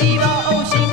一包欧芹